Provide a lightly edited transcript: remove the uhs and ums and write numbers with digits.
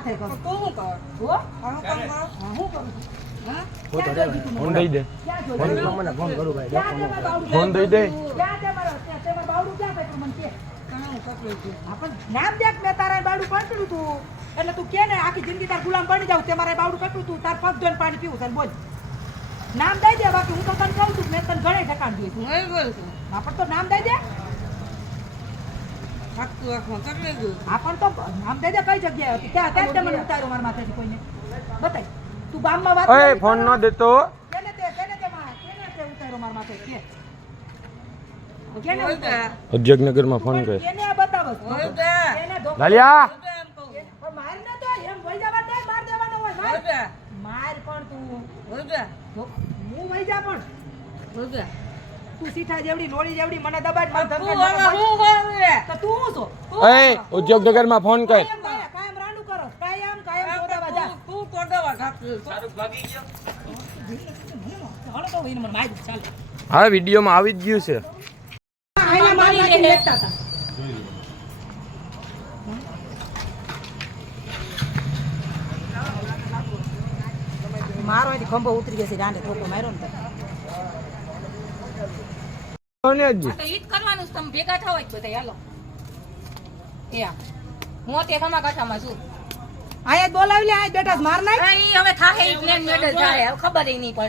માથે કર તું શું કર હો હું કામ કરો હું કરું હા ફોન દઈ દે ફોન મને ફોન કરું ભાઈ ફોન દઈ દે ક્યાં તે મારો તે બાવડું ક્યાં પકડ્યું મને કે કામ પકડી ગયું આપણ નામ દેખ મેં તારા બાવડું પકડ્યું તું એટલે તું કે ને આખી જિંદગી તાર ગુલામ બની જાવ તે મારે બાવડું પકડ્યું તું તાર પગ ધોઈને પાણી પીવું તને બોલ નામ દઈ દે બાકી હું તો તને કહું છું મેં તને ઘણે ઠકાણ જોઈ તું નહીં બોલતું આપણ તો નામ દઈ દે આખું આખું તકલી ગયું આપણ તો નામ દઈ દે કઈ જગ્યાએ હતી ત્યાં ત્યાં તે મને ઉતાર્યો મારા માથેથી કોઈને બતાય તું ગામમાં વાત ઓય ફોન ન દેતો કેને તે ઉતાર્યો મારા માથે કે કેને ઉતાર્યો? ઉદ્યોગનગરમાં ફોન કર કેને આ બતાવસ બોલતે કેને ધોકો લાલિયા એમ કહું પણ માર ન તો એમ વઈ જવા દે માર દેવાનો હોય માર બોલતે માર પણ તું બોલતે હું વઈ જા પણ બોલતે તું સીઠા જેવડી લોળી જેવડી મને દબાડ માર તું ધરકડ હવે હું બોલે તો તું હું છો ઓય ઉદ્યોગનગરમાં ફોન કર કાયમ રાંડું કરો કાયમ જોડાવા જા તું કોડવા ઢાકતું હાલો તો એને મને મારી ચાલ હા વિડીયોમાં આવી જ ગયું છે આયા મારી નાખી લેતા હતા મારો એથી ખંભો ઉતરી જશે રાંડે થોકો માર્યો ને કોને જ તો ઈ જ કરવાનું છે, તમે ભેગા થાવ જ બધા હાલો હું તે ખમા કાઠામાં છું આયા બોલાવી લે આયા બેઠા માર નાખ ઈ હવે થાહે ઈ પ્લેન મેડલ થાય હવે ખબર ય નહીં પડે